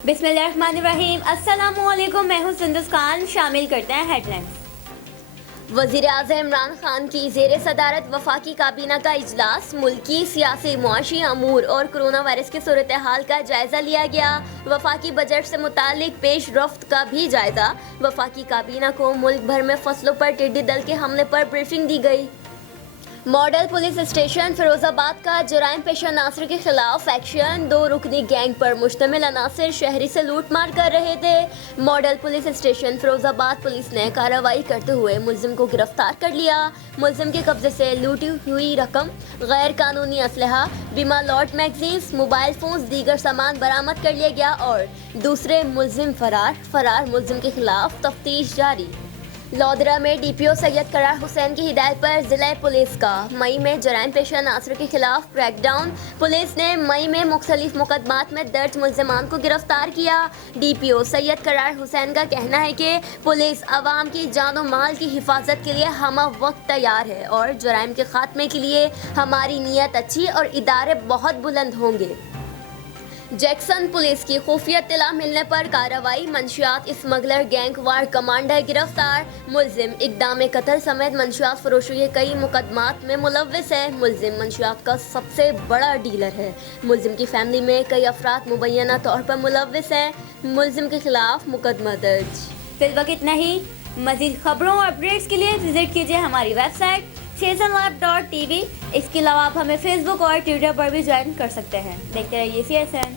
बिस्मिल्लाहिर्रहमानिर्रहीम। अस्सलामुअलैकुम, मैं हूँ सुंदस खान। शामिल करते हैं हेडलाइंस। वज़ीर-ए-आज़म इमरान खान की ज़ेर सदारत वफाकी काबीना का इजलास, मुल्की सियासी मुआशी अमूर और कोरोना वायरस की सूरत हाल का जायजा लिया गया। वफाकी बजट से मुतालिक पेश रफ्त का भी जायजा। वफाकी काबीना को मुल्क भर में फसलों पर टिड्डी दल के हमले पर ब्रीफिंग दी गई। मॉडल पुलिस स्टेशन फिरोजाबाद का जुराइम पेशा अनासर के खिलाफ एक्शन। 2 रुकनी गैंग पर मुश्तमिल अनासर शहरी से लूट मार कर रहे थे। Model police station Firozabad police ने कार्रवाई करते हुए मुलजिम को गिरफ्तार कर लिया। मुलजिम के कब्जे से लूटी हुई रकम, गैर कानूनी असलहा, बीमा लॉट मैगजीन्स, मोबाइल फोन, दीगर सामान बरामद कर लिया गया और दूसरे मुलजिम फरार मुलजिम के खिलाफ तफ्तीश जारी। लौदरा में डीपीओ सैयद करार हुसैन की हिदायत पर जिला पुलिस का मई में जराइम पेशा अनासर के खिलाफ क्रैकडाउन। पुलिस ने मई में मुख्तलिफ मुकदमात में दर्ज मुल्ज़िमान को गिरफ्तार किया। डीपीओ सैयद करार हुसैन का कहना है कि पुलिस अवाम की जान और माल की हिफाजत के लिए हम वक्त तैयार है और जराइम के खात्मे के लिए हमारी नीयत अच्छी और इदारे बहुत बुलंद होंगे। जैक्सन पुलिस की खुफिया इत्तला मिलने पर कार्रवाई। मंशियात स्मगलर गैंग वार कमांडर गिरफ्तार। मुलजिम इक़दाम कत्ल समेत मंशियात फरोशी के कई मुकदमात में मुलव्विस है। मुलजिम मंशियात का सबसे बड़ा डीलर है। मुलजिम की फैमिली में कई अफराद मुबैना तौर पर मुलव्विस हैं। मुलजिम के खिलाफ मुकदमा दर्ज। फिलहाल इतना ही। मज़ीद खबरों और अपडेट्स के लिए विजिट कीजिए हमारी वेबसाइट chnlive.tv। इसके अलावा आप हमें फेसबुक और ट्विटर पर भी ज्वाइन कर सकते हैं। देखते रहिए CSN।